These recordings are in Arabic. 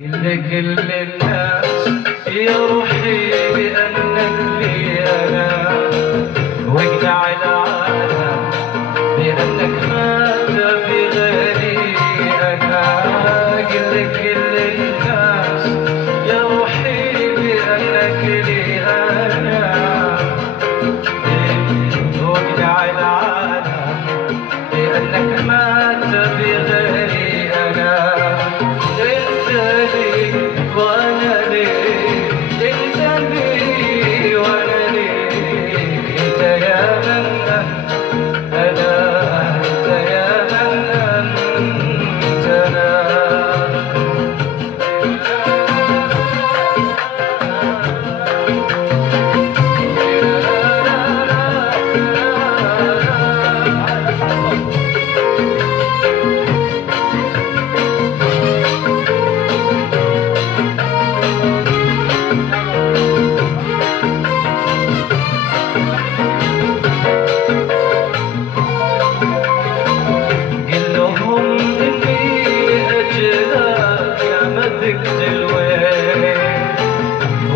لكل الناس يا روحي بأنك لي أنا، واقنع العالم بأنك ما تبي غيري أنا. قل لكل الناس يا روحي بأنك لي أنا، واقنع العالم بأنك ما تبي غيري أنا. وانا ليك انت لي وانا ليك انت يا من انا، انت يا من انت انا.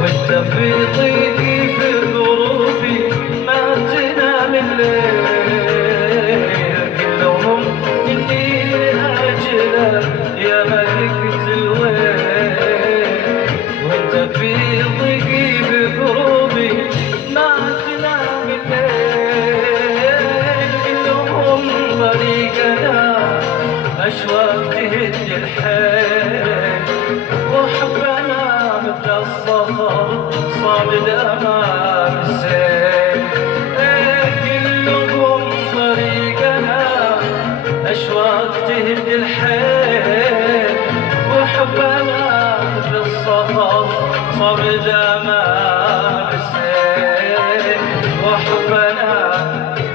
وانت في ضيقي في غروبي ما تنام الليل، قل لهم اني لاجلك يا ملكة الويل. وانت في ضيقي في غروبي ما تنام الليل، قل لهم طريقنا اشواق تهد الحيل، وحبنا مثل الصخر صامد امام السيل. كلهم طريقنا اشواق تهد الحيل، وحبنا مثل الصخر صامد امام السيل، وحبنا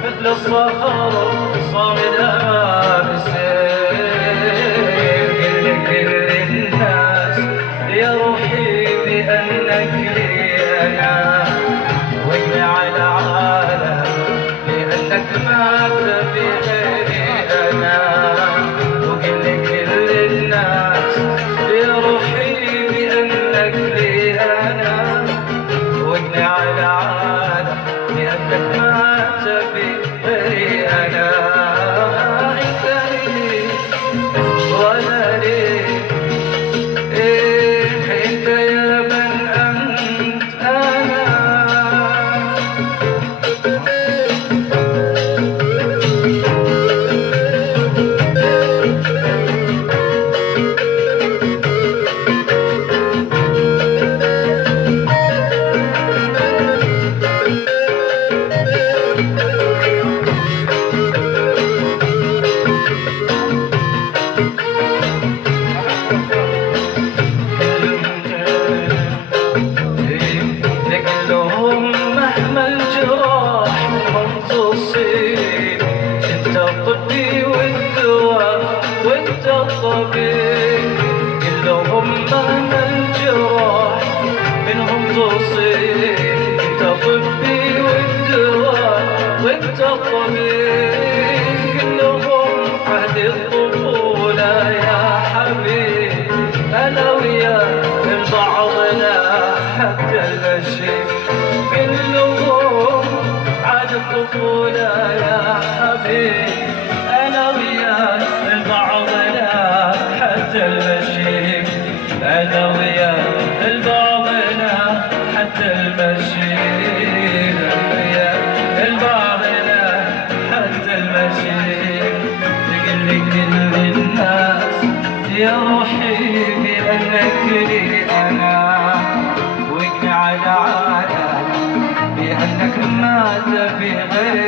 مثل الصخر صامد امام السيل. يا روحي بأنك لي أنا، واقنع العالم بأنك ما تبي غيري أنا. وقل لكل الناس يا روحي بأنك لي أنا، واقنع العالم بأنك ما تبي غيري أنا. أنت لي وأنا لي مهما الجراح منتصين، انت طبي والدواء وانت الطبيب. قل لهم مهما الجراح منهم تصيب، انت طبي والدواء وانت الطبيب. قل لهم عهد الطفولة يا حبيب انا وياك لبعضنا حتى المشي. قل لهم عاد الطفولة يا حبيب أنا وياك لبعضنا حتى المشي، أنا وياك لبعضنا حتى المشي، أنا وياك لبعضنا حتى المشي. تقل لكل الناس يا روحي بأنك لي أنا، واقنع العالم بأنك ما تبي غيري